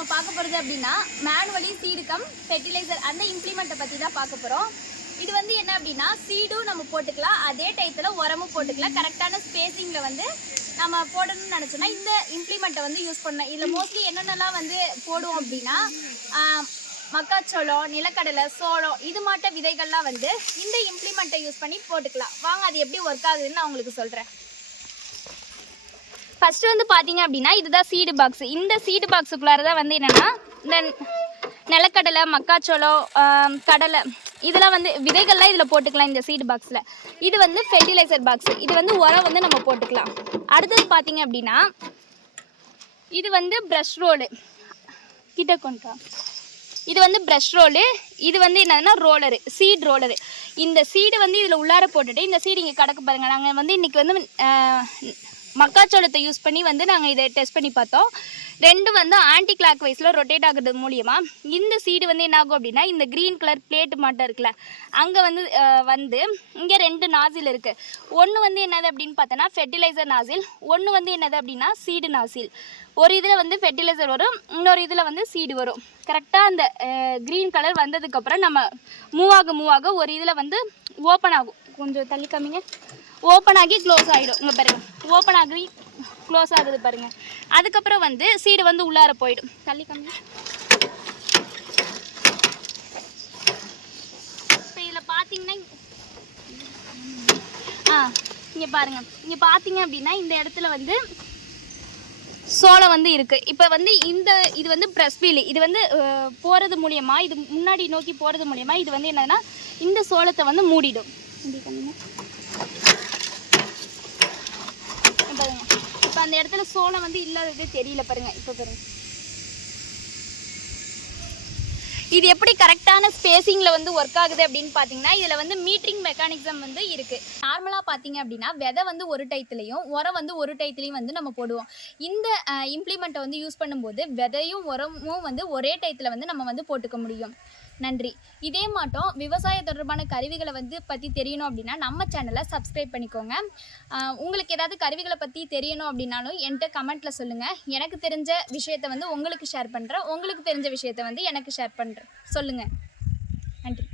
நம்ம பார்க்க போகிறது அப்படின்னா மேனுவலி சீடு கம் ஃபெர்டிலைசர் அந்த இம்ப்ளிமெண்ட்டை பற்றி தான் பார்க்க போகிறோம் இது வந்து என்ன அப்படின்னா சீடும் நம்ம போட்டுக்கலாம். அதே டயத்தில் உரமும் போட்டுக்கலாம். கரெக்டான ஸ்பேசிங்கில் வந்து நம்ம போடணும்னு நினச்சோன்னா இந்த இம்ப்ளிமெண்ட்டை வந்து யூஸ் பண்ணலாம். இதில் மோஸ்ட்லி என்னென்னலாம் வந்து போடுவோம் அப்படின்னா மக்காச்சோளம் நிலக்கடலை சோளம் இது மாட்ட விதைகள்லாம் வந்து இந்த இம்ப்ளிமெண்ட்டை யூஸ் பண்ணி போட்டுக்கலாம். வாங்க அது எப்படி ஒர்க் ஆகுதுன்னு நான் உங்களுக்கு சொல்கிறேன் ஃபர்ஸ்ட் வந்து பார்த்தீங்க அப்படின்னா இதுதான் சீடு பாக்ஸ் இந்த சீடு பாக்ஸுக்குள்ளார தான் வந்து என்னென்னா இந்த நிலக்கடலை மக்காச்சோளம் கடலை இதெல்லாம் வந்து விதைகள்லாம் இதில் போட்டுக்கலாம் இந்த சீடு பாக்ஸில் இது வந்து ஃபெர்டிலைசர் பாக்ஸ் இது வந்து உரம் வந்து நம்ம போட்டுக்கலாம். அடுத்தது பார்த்தீங்க அப்படின்னா இது வந்து ப்ரஷ் ரோலு கிட்ட கொண்டா இது வந்து ப்ரஷ் ரோலு இது வந்து என்னதுன்னா ரோலரு சீட் ரோலரு இந்த சீடு வந்து இதில் உள்ளார போட்டுட்டு இந்த சீடு இங்கே கிடக்கு பாருங்கள் நாங்கள் வந்து இன்றைக்கி வந்து மக்காச்சோளத்தை யூஸ் பண்ணி வந்து நாங்கள் இதை டெஸ்ட் பண்ணி பார்த்தோம். ரெண்டு வந்து ஆன்டி கிளாக் வைஸில் ரொட்டேட் ஆகுறது மூலியமா இந்த சீடு வந்து என்ன ஆகும் அப்படின்னா இந்த க்ரீன் கலர் பிளேட் மாட்டம் இருக்குல்ல அங்கே வந்து வந்து இங்கே ரெண்டு நாசில் இருக்குது ஒன்று வந்து என்னது அப்படின்னு பார்த்தோன்னா ஃபெர்டிலைசர் நாசில் ஒன்று வந்து என்னது அப்படின்னா சீடு நாசில் ஒரு இதில் வந்து ஃபெர்டிலைசர் வரும் இன்னொரு இதில் வந்து சீடு வரும். கரெக்டாக அந்த க்ரீன் கலர் வந்ததுக்கப்புறம் நம்ம மூவாக மூவாக ஒரு இதில் வந்து ஓப்பன் ஆகும். கொஞ்சம் தள்ளி காமிங்க. ஓப்பன் ஆகி க்ளோஸ் ஆகிடும் இங்கே பாருங்கள் ஓப்பன் ஆகி க்ளோஸ் ஆகுது பாருங்கள் அதுக்கப்புறம் வந்து சீடு வந்து உள்ளார போயிடும். தள்ளி காமிங்க. இப்போ இதில் பார்த்தீங்கன்னா ஆ இங்கே பாருங்கள் இங்கே பார்த்தீங்க அப்படின்னா இந்த இடத்துல வந்து சோளம் வந்து இருக்குது இப்போ வந்து இந்த இது வந்து ப்ரெஸ்ஃபீல் இது வந்து போகிறது மூலியமாக இது முன்னாடி நோக்கி போகிறது மூலியமாக இது வந்து என்னென்னா இந்த சோளத்தை வந்து மூடிடும். இப்படி பண்ணுங்க. பாருங்க இப்போ அந்த இடத்துல சோளம் வந்து இல்லாததே தெரியல பாருங்க இப்போ பாருங்க. இது எப்படி கரெக்டான ஸ்பேசிங்கில் வந்து ஒர்க் ஆகுது அப்படின்னு பார்த்தீங்கன்னா இதில் வந்து மீட்டரிங் மெக்கானிசம் வந்து இருக்குது நார்மலாக பார்த்தீங்க அப்படின்னா விதை வந்து ஒரு டயத்துலையும் உரம் வந்து ஒரு டயத்துலையும் வந்து நம்ம போடுவோம். இந்த இம்ப்ளிமெண்ட்டை வந்து யூஸ் பண்ணும்போது விதையும் உரமும் வந்து ஒரே டயத்தில் வந்து நம்ம வந்து போட்டுக்க முடியும். நன்றி. இதே மாட்டோம் விவசாய தொடர்பான கருவிகளை வந்து பற்றி தெரியணும் அப்படின்னா நம்ம சேனலை சப்ஸ்கிரைப் பண்ணிக்கோங்க. உங்களுக்கு ஏதாவது கருவிகளை பற்றி தெரியணும் அப்படின்னாலும் என்கிட்ட கமெண்ட்டில் சொல்லுங்கள் எனக்கு தெரிஞ்ச விஷயத்தை வந்து உங்களுக்கு ஷேர் பண்ணுறேன் உங்களுக்கு தெரிஞ்ச விஷயத்தை வந்து எனக்கு ஷேர் பண்ணுறேன் சொல்லுங்கள் நன்றி.